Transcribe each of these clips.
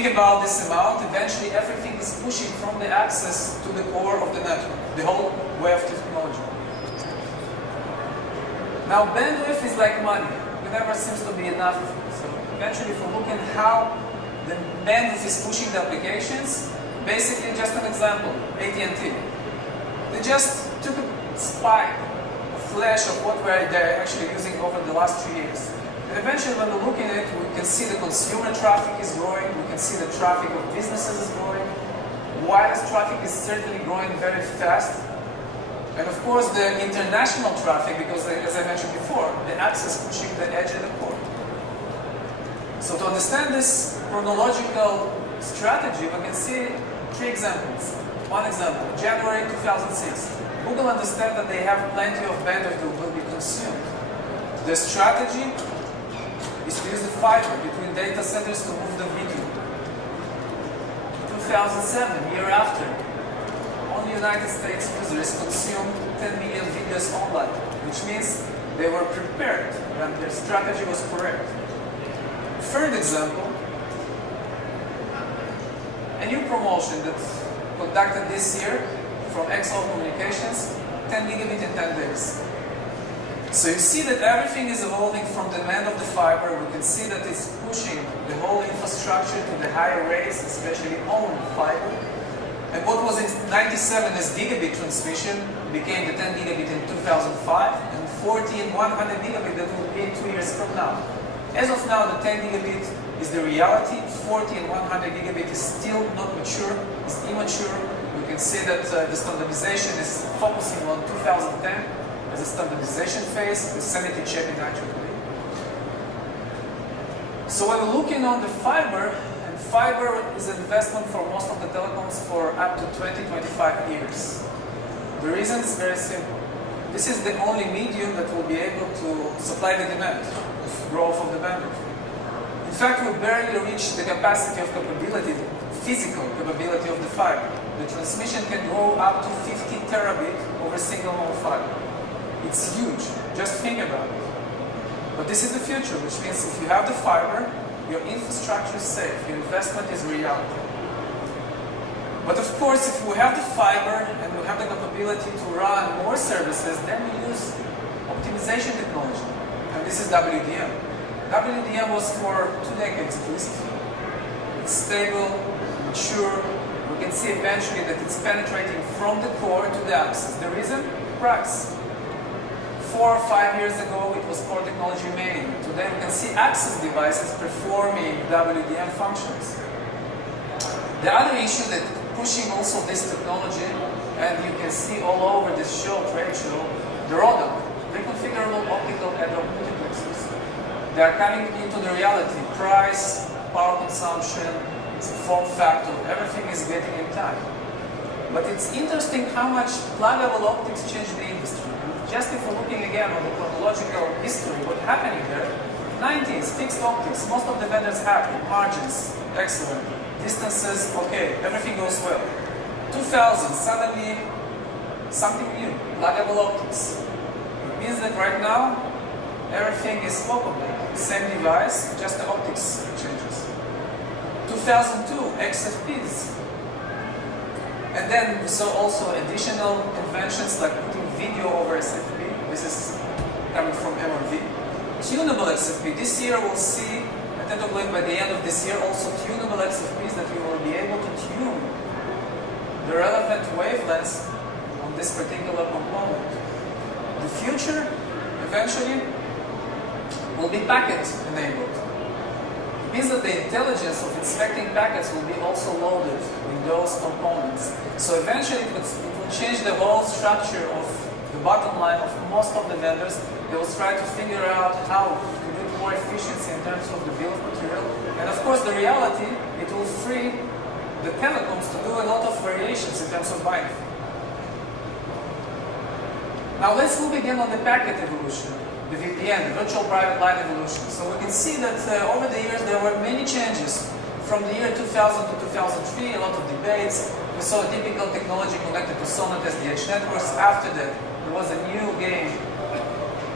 think about this amount, eventually everything is pushing from the access to the core of the network, the whole way of technology. Now, bandwidth is like money. It never seems to be enough. So eventually, if we look at how the bandwidth is pushing the applications, basically just an example, AT&T. They just took a spike, a flash of what they're actually using over the last 3 years. And eventually, when we look at it, we can see the consumer traffic is growing, we can see the traffic of businesses is growing, wireless traffic is certainly growing very fast, and of course the international traffic, because as I mentioned before, the access pushing the edge of the core. So to understand this chronological strategy, we can see 3 examples. One example, January 2006. Google understands that they have plenty of bandwidth that will be consumed. The strategy is to use the fiber between data centers to move the video. 2007, year after, only United States users consumed 10 million videos online, which means they were prepared and their strategy was correct. Third example, a new promotion that's conducted this year from MRV Communications, 10 gigabit in 10 days. So you see that everything is evolving from the demand of the fiber. We can see that it's pushing the whole infrastructure to the higher rates, especially on fiber. And what was in 97 as gigabit transmission became the 10 gigabit in 2005, and 40 and 100 gigabit that will be 2 years from now. As of now, the 10 gigabit is the reality. 40 and 100 gigabit is still not mature, it's immature. We can see that the standardization is focusing on 2010 as a standardization phase, with sanity checking actually. So when we're looking on the fiber, and fiber is an investment for most of the telecoms for up to 20-25 years. The reason is very simple. This is the only medium that will be able to supply the demand of growth of the bandwidth. In fact, we barely reach the capacity of capability, physical capability of the fiber. The transmission can grow up to 50 terabit over single mode fiber. It's huge. Just think about it. But this is the future, which means if you have the fiber, your infrastructure is safe, your investment is reality. But of course, if we have the fiber and we have the capability to run more services, then we use optimization technology. And this is WDM. WDM was for 2 decades at least. It's stable, mature. We can see eventually that it's penetrating from the core to the access. The reason? Price. 4 or 5 years ago, it was core technology mainly. Today, we can see access devices performing WDM functions. The other issue that pushing also this technology, and you can see all over this show, trade show, the RODM, reconfigurable optical ad-hoc multiplexers. They are coming into the reality. Price, power consumption, form factor, everything is getting in time. But it's interesting how much pluggable optics changed the industry. Just if we're looking again on the chronological history, what's happening there, 90s, fixed optics, most of the vendors happy, margins, excellent, distances, okay, everything goes well. 2000, suddenly, something new, pluggable optics. It means that right now, everything is swappable. Same device, just the optics changes. 2002, XFPs. And then we saw also additional inventions like putting video over SFP. This is coming from MRV. Tunable XFP. This year we'll see, I tend to believe by the end of this year, also tunable XFPs that you will be able to tune the relevant wavelengths on this particular component. The future, eventually, will be packet enabled. It means that the intelligence of inspecting packets will be also loaded in those components. So eventually it will change the whole structure of the bottom line of most of the vendors. They will try to figure out how to do more efficiency in terms of the bill of material. And of course the reality, it will free the telecoms to do a lot of variations in terms of buying. Now let's move again on the packet evolution. The VPN, the virtual private line evolution. So we can see that over the years there were many changes. From the year 2000 to 2003, a lot of debates. We saw a typical technology connected to SONET as the edge networks. After that, there was a new game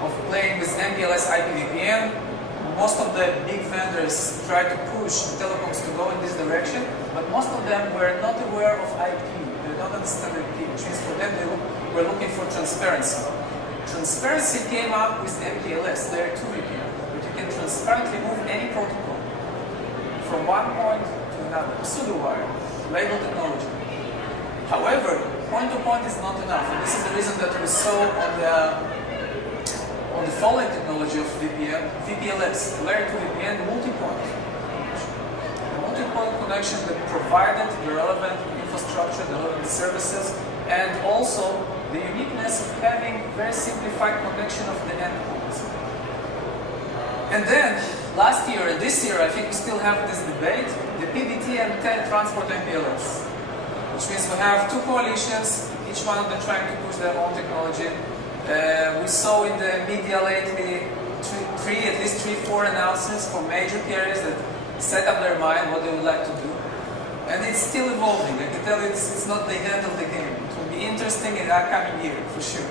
of playing with MPLS IPVPN. most of the big vendors try to push the telecoms to go in this direction, but most of them were not aware of IP. They don't understand IP, which means for them they were looking for transparency. Transparency came up with MPLS, layer 2 VPN, but you can transparently move any protocol from one point to another, pseudo-wire, label technology. However, point-to-point is not enough, and this is the reason that we saw on the following technology of VPN, VPLS, layer 2 VPN, multi-point. A multi-point connection that provided the relevant infrastructure, the relevant services, and also the uniqueness of having very simplified connection of the endpoints. And then, last year and this year, I think we still have this debate, the PBT and 10 transport MPLS. Which means we have two coalitions, each one of them trying to push their own technology. We saw in the media lately at least three, four announcements from major carriers that set up their mind what they would like to do. And it's still evolving. I can tell you it's not the end of the game. It will be interesting in the upcoming year, for sure.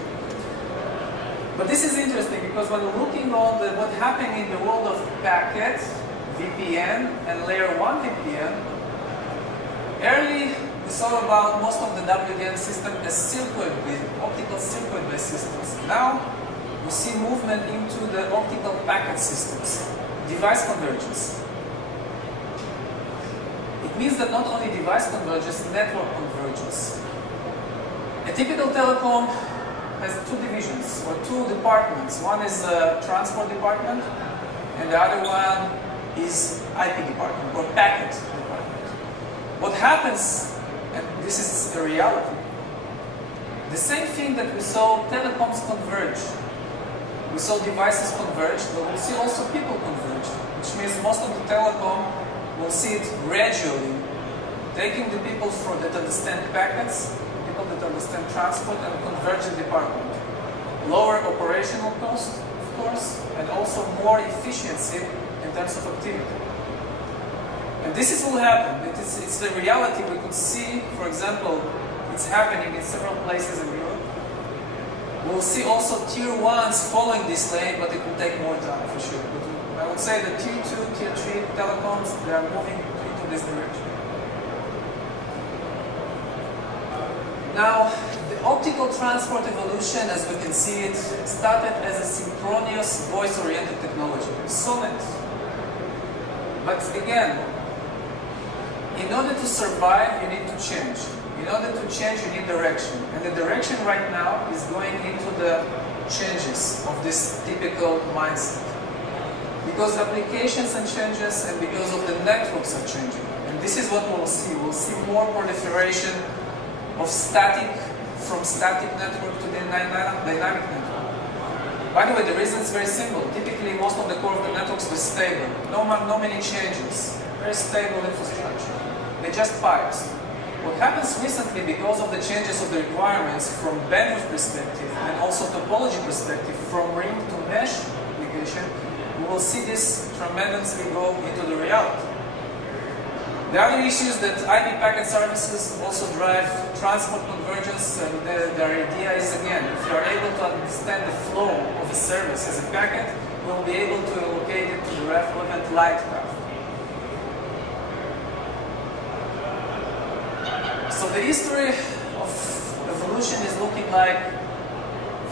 But this is interesting because when we're looking on what's happening in the world of packet, VPN, and layer 1 VPN, early we saw about most of the WDM system as optical circuit-based systems. Now we see movement into the optical packet systems, device convergence. It means that not only device convergence, network convergence. A typical telecom has two divisions, or two departments. One is a transport department, and the other one is IP department, or packet department. What happens, and this is a reality, the same thing that we saw telecoms converge, we saw devices converge, but we'll see also people converge, which means most of the telecom will see it gradually, taking the people that understand packets, people that understand transport, and converge the department. Lower operational cost, of course, and also more efficiency in terms of activity. And this will happen. It's the reality we could see. For example, it's happening in several places in Europe. We'll see also tier 1s following this lane, but it will take more time for sure. But I would say that tier 2, tier 3 telecoms, they are moving into this direction. Now, the optical transport evolution, as we can see it, started as a synchronous voice-oriented technology, SONET. But again, in order to survive, you need to change. In order to change, you need direction. And the direction right now is going into the changes of this typical mindset. Because applications are changes and because of the networks are changing. And this is what we'll see. We'll see more proliferation of from static network to dynamic network. By the way, the reason is very simple. Typically, most of the core of the networks were stable. No many changes. Very stable infrastructure. They're just pipes. What happens recently, because of the changes of the requirements from bandwidth perspective and also topology perspective, from ring to mesh application, we will see this tremendously go into the reality. The other issue is that IP packet services also drive transport convergence, and the idea is, again, if you are able to understand the flow of a service as a packet, we will be able to allocate it to the relevant light path. So the history of evolution is looking like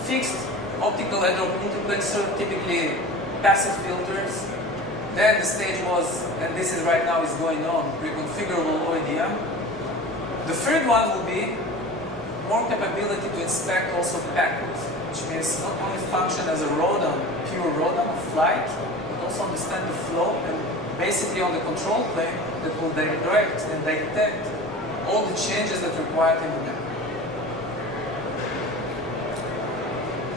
fixed optical ad hoc multiplexer, typically passive filters. Then the stage was, and this is right now is going on, reconfigurable OEDM. The third one will be more capability to inspect also packets, which means not only function as a ROADM, pure ROADM of flight, but also understand the flow and basically on the control plane that will direct and detect all the changes that are required in the network.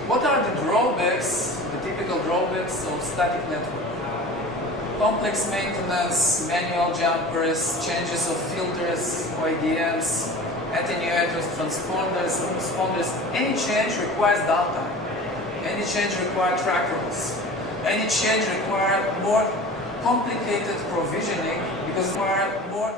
What are the drawbacks, the typical drawbacks of static network? Complex maintenance, manual jumpers, changes of filters, OEDMs, attenuators, transponders. Any change requires downtime. Any change requires track rules. Any change requires more complicated provisioning because there are more